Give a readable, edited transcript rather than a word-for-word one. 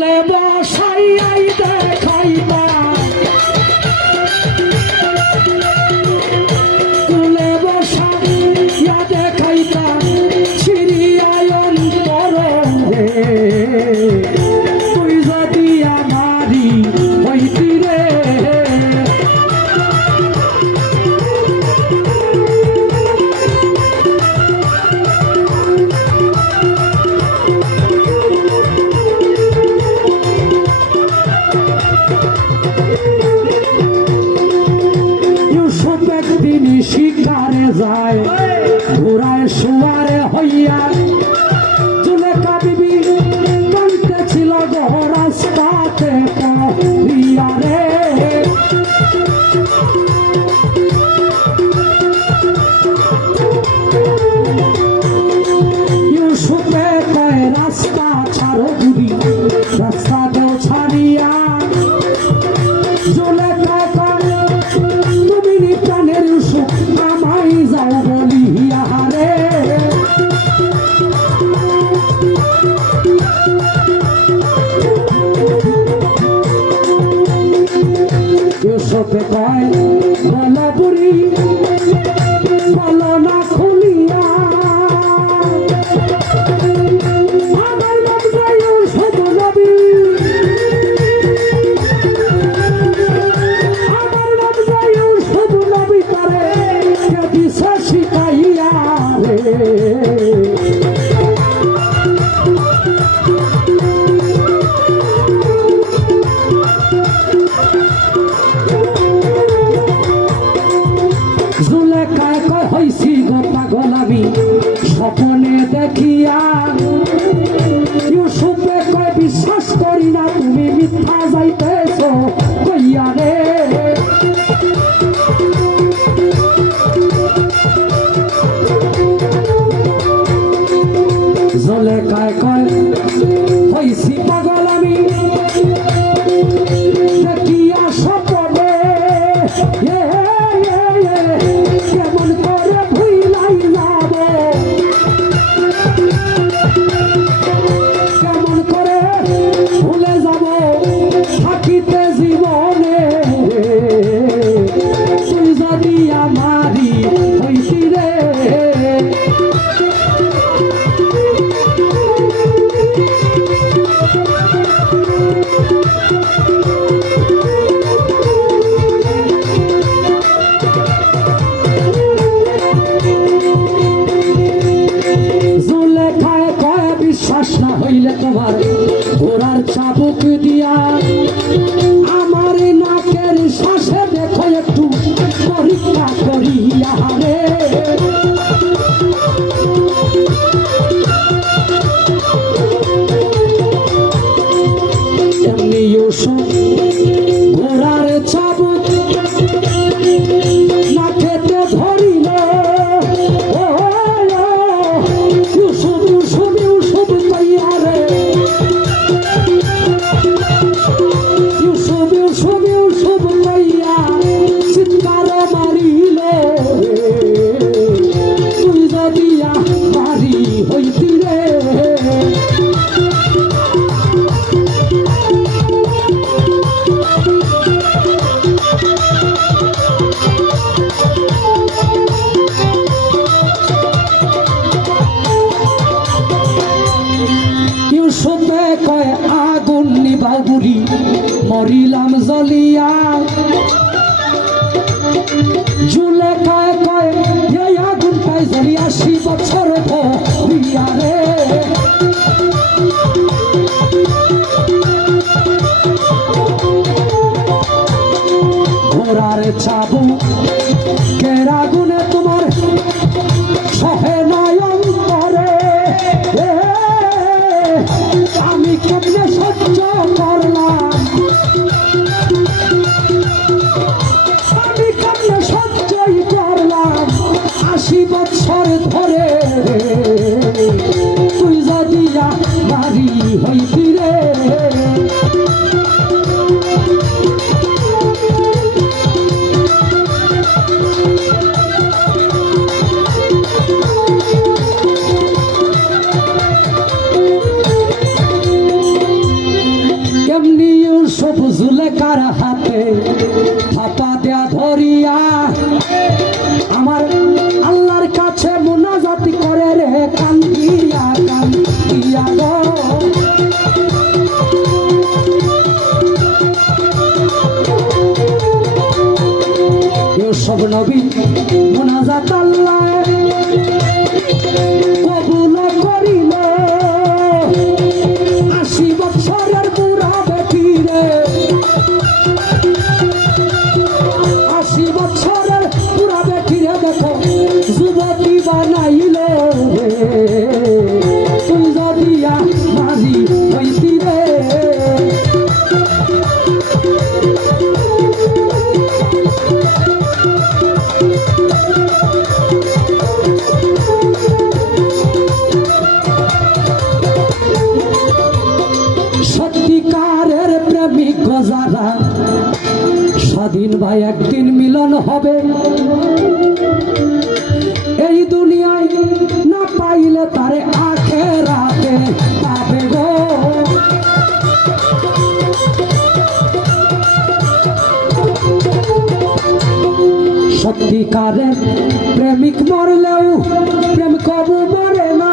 কুলে বসাইয়াই দেখাইবা কুলে বসাইয়া দেখাইবা ছিড়িয়ায় অন্তর তুই যদি আমারি হইতি রে শিকারে যায় ঘোড়ায় শুয়ারে হইয়া জুলেখা বিবি কাঁদতেছিল রাস্তাতে পড়িয়া রে ইউসুফে কয় রাস্তা ছাড়ো দিবি রাস্তা দেও ছাড়িয়া জুলেখা তুমি প্রাণের ইউসুফ আমায় যাও বলিয়া রে ইউসুফে কয় বলো বুড়ি বলো না খুলিয়া আমার নাম যায় ইউসুফ নবী আমার নাম যায় ইউসুফ নবী তারে কে দিছে শিখাইয়া রে জুলেখায় কয় হইছি গো পাগল আমি স্বপ্নে দেখিয়া ইউসুফে কয় বিশ্বাস করি না তুমি মিথ্যা যাইতেছ কইয়া রে জুলেখায় কয় হইছি পাগল আমি দেখিয়া স্বপ্নে কেমন করে ভুলাই যাব কেমন করে ভুলে যাব থাকিতে জীবনে তুই যদি আমারি হইতি রে জুলেখায় কয় বিশ্বাস না হইলে তোমার ঘোড়ার চাবুক দিয়া আমার নাকের শ্বাসে দেখো একটু পরীক্ষা করিয়া রে এমনি ইউসুফ ঘোড়ার চাবুক নাকেতে ধরিল ইউসুফ ইউসুফ ইউসুফ কইয়া রে ইউসুফ ইউসুফ ইউসুফ কইয়া চিৎকার মারিল তুই যদি আমারি হইতি রে ইউসুফে কয় আগুন নিবাও বুড়ি মরিলাম জ্বলিয়া জুলেখায় কয় এই আগুন পাই জ্বলি 80 বছর ধরিয়া রে ঘোড়ার চাবু কের আগুনে তোমার সহে নয় অন্তরে আমি কেমনে সহ্য করলাম আমি কেমনে সহ্যই করলাম 80 বছর ধরে তুই যদি ইউসুফ জুলেখার হাতে থাপা দেয়া ধরিয়া আমার আল্লাহর কাছে মুনাজাত করে রে কান্দিয়া কান্দিয়া গো ইউসুফ নবী মুনাজাত আল্লাহ কবুল করিল 80 বছরের বুড়া বেটি রে 80 বছরের বুড়া বেটি রে দেখো যুবতী বানাইল রে তুই যদি মাঝি হইতি রে সত্যিকারের প্রেমিক যারা স্বাধীন ভাই একদিন মিলন হবে এই দুনিয়ায় না পাইলে তারে আখেরাতে পাবে গো সত্যিকারের প্রেমিক মরলেও প্রেম কবু মরে না